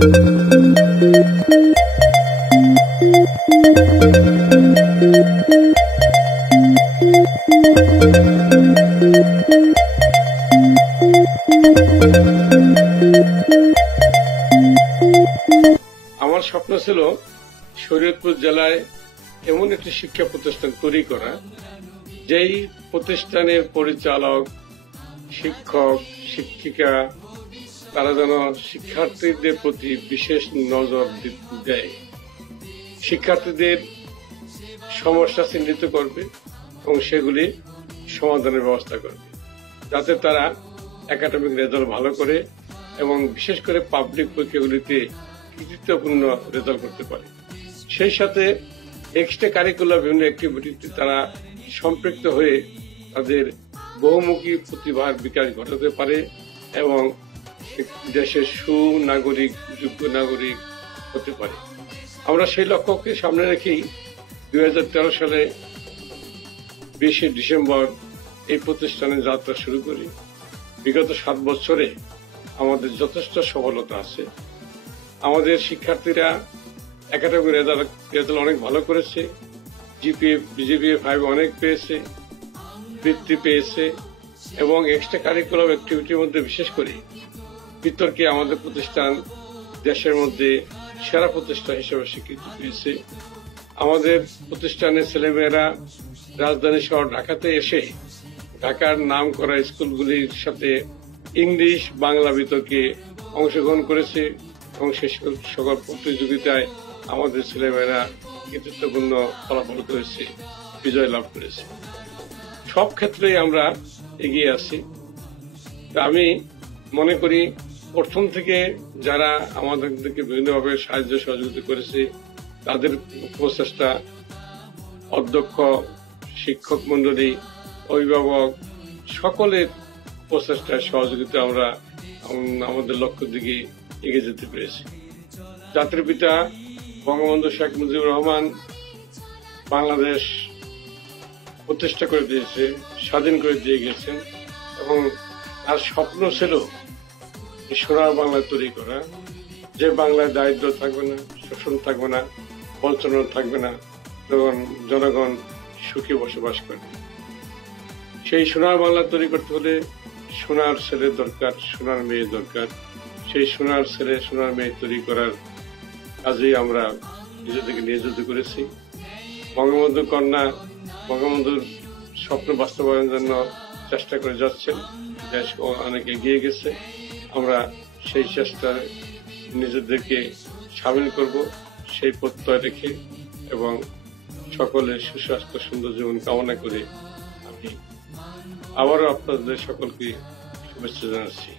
আমার স্বপ্ন ছিল শরীয়তপুর জেলায় এমন একটি শিক্ষা প্রতিষ্ঠান তৈরি করা, যেই প্রতিষ্ঠানের পরিচালক, শিক্ষক, শিক্ষিকা তারা যেন শিক্ষার্থীদের প্রতি বিশেষ নজর দেয়, শিক্ষার্থীদের সমস্যা চিহ্নিত করবে এবং সেগুলি সমাধানের ব্যবস্থা করবে, যাতে তারা একাডেমিক রেজাল্ট ভালো করে এবং বিশেষ করে পাবলিক পরীক্ষাগুলিতে কৃতিত্বপূর্ণ রেজাল্ট করতে পারে। সেই সাথে এক্সট্রা কারিকুলার বিভিন্ন অ্যাক্টিভিটিতে তারা সম্পৃক্ত হয়ে তাদের বহুমুখী প্রতিভার বিকাশ ঘটাতে পারে এবং দেশের সুনাগরিক, যোগ্য নাগরিক হতে পারে। আমরা সেই লক্ষ্যকে সামনে রেখেই 2013 সালে 20শে ডিসেম্বর এই প্রতিষ্ঠানের যাত্রা শুরু করি। বিগত 7 বছরে আমাদের যথেষ্ট সফলতা আছে। আমাদের শিক্ষার্থীরা একাডেমিক রেজাল্ট অনেক ভালো করেছে, জিপিএ 5 অনেক পেয়েছে, বৃত্তি পেয়েছে এবং এক্সট্রা কারিকুলার অ্যাক্টিভিটির মধ্যে বিশেষ করে বিতর্কে আমাদের প্রতিষ্ঠান দেশের মধ্যে সেরা প্রতিষ্ঠান হিসেবে স্বীকৃতি পেয়েছে। আমাদের প্রতিষ্ঠানের ছেলেমেয়েরা রাজধানী শহর ঢাকাতে এসে ঢাকার নাম করা স্কুলগুলির সাথে ইংলিশ বাংলা বিতর্কে অংশগ্রহণ করেছে এবং সে সকল প্রতিযোগিতায় আমাদের ছেলেমেয়েরা কৃতিত্বপূর্ণ ফলাফল করেছে, বিজয় লাভ করেছে। সব ক্ষেত্রেই আমরা এগিয়ে আছি। আমি মনে করি প্রথম থেকে যারা আমাদেরকে বিভিন্নভাবে সাহায্য সহযোগিতা করেছে তাদের প্রচেষ্টা, অধ্যক্ষ, শিক্ষক মন্ডলী, অভিভাবক সকলের প্রচেষ্টায় সহযোগিতা আমরা আমাদের লক্ষ্যের দিকে এগিয়ে যেতে পেরেছি। জাতির পিতা বঙ্গবন্ধু শেখ মুজিবুর রহমান বাংলাদেশ প্রতিষ্ঠা করে দিয়েছে, স্বাধীন করে দিয়ে গেছেন এবং তার স্বপ্ন ছিল সোনার বাংলা তৈরি করা, যে বাংলায় দারিদ্র থাকবে না, শোষণ থাকবে না, বঞ্চনা থাকবে না, জনগণ সুখে বসবাস করবে। সেই সোনার বাংলা তৈরি করতে হলে সোনার ছেলে দরকার, সোনার মেয়ে দরকার। সেই সোনার ছেলে সোনার মেয়ে তৈরি করার কাজেই আমরা নিজেদেরকে নিয়োজিত করেছি। বঙ্গবন্ধু কন্যা বঙ্গবন্ধুর স্বপ্ন বাস্তবায়নের জন্য চেষ্টা করে যাচ্ছেন, দেশ অনেক এগিয়ে গেছে। আমরা সেই চেষ্টায় নিজেদেরকে সামিল করব, সেই প্রত্যয় রেখে এবং সকলের সুস্বাস্থ্য সুন্দর জীবন কামনা করে আমি আবারও আপনাদের সকলকে শুভেচ্ছা জানাচ্ছি।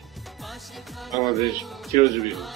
বাংলাদেশ চিরজীবী হোক।